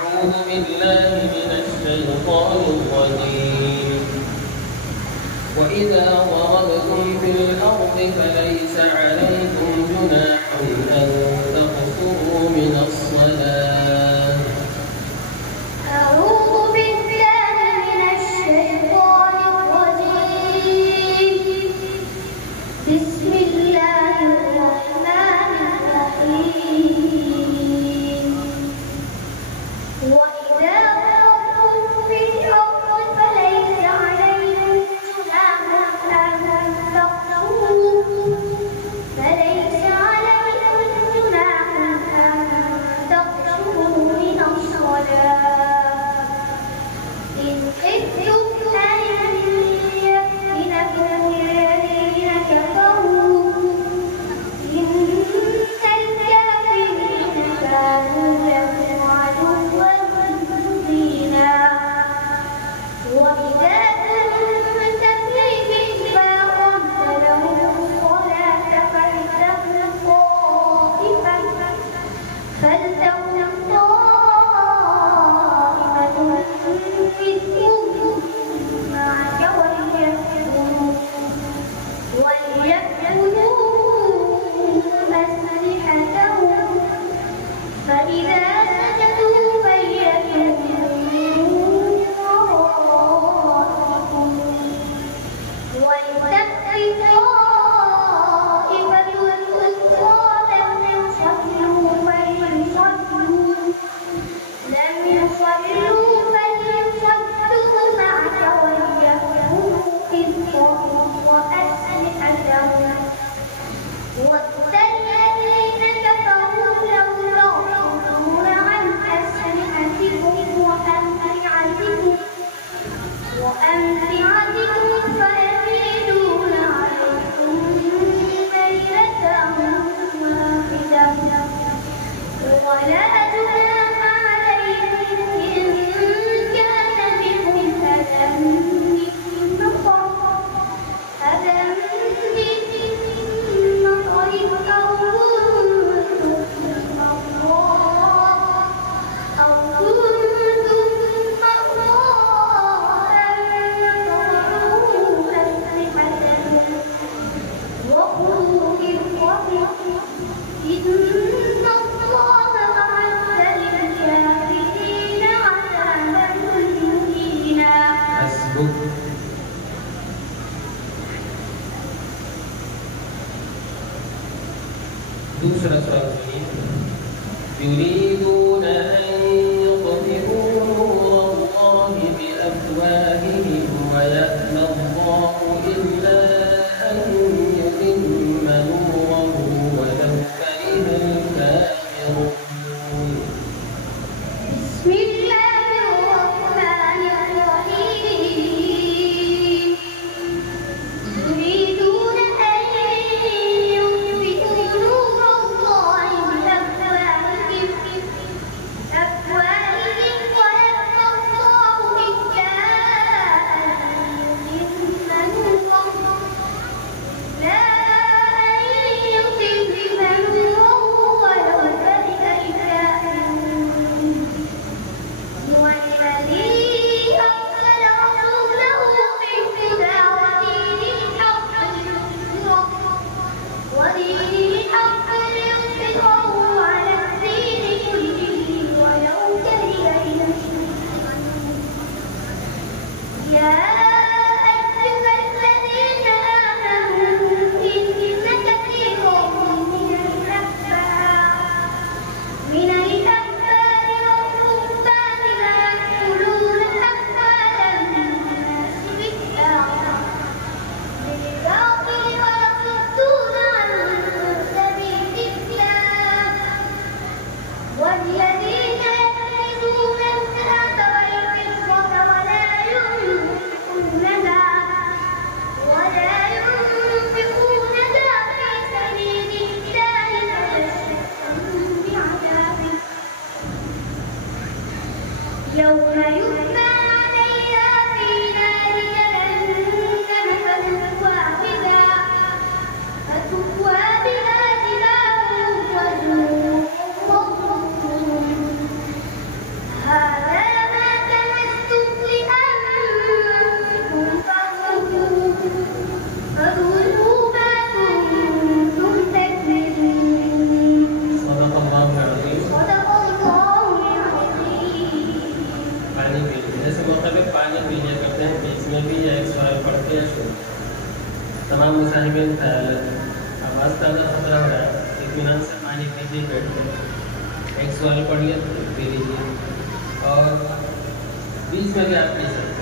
أعوذ بالله من الشيطان الرجيم. وإذا ضربتم في الأرض فليس عليكم جناح أن تقصروا من الصلاة. أعوذ بالله من الشيطان الرجيم. بسم الله الرحمن الرحيم. وإذا ضربتم في الأرض فليس عليكم جناح أن تقصروا من الصلاة إن خفتم أن يفتنكم الذين كفروا إن الكافرين كانوا لكم عدوا مبينا. وإذا كنت فيهم فأقمت لهم الصلاة فلتقم طائفة منهم معك وليأخذوا أسلحتهم فإذا سجدوا فليكونوا من ورائكم ولتأت طائفة أخرى لم يصلوا فليصلوا معك وليأخذوا حذرهم وأسلحتهم ود الذين كفروا لو تغفلون عن أسلحتكم وأمتعتكم فيميلون عليكم ميلة واحدة. ولا جناح عليكم إن كان بكم أذى من مطر أو كنتم مرضى أن تضعوا أسلحتكم وخذوا حذركم إن الله أعد للكافرين عذابا مهينا. दूसरा सवाल सुनिए। युरीदून अन युत्फि'ू नूरल्लाहि बिअफ़वाहिहिम वयअबा अल्लाहु इल्ला अन युतिम्मा नूरहु वलौ करिहल काफ़िरून। فكلوا ما كنتم تكذبون صدق الله العظيم। صدق الله العظيम। पानी पी लीजिए, जैसे मौके पे पानी पी लिया करते हैं, बीच में भी या एक सवाल पढ़ के या शुरू। तमाम मुसाहिबीन ख्याल आवाज़ का अगर खतरा हो रहा है, इत्मीनान से पानी पीजिए बैठ के, एक सवाल पढ़ लिया तो पी लीजिए, और बीच में भी आप पी सकते हैं।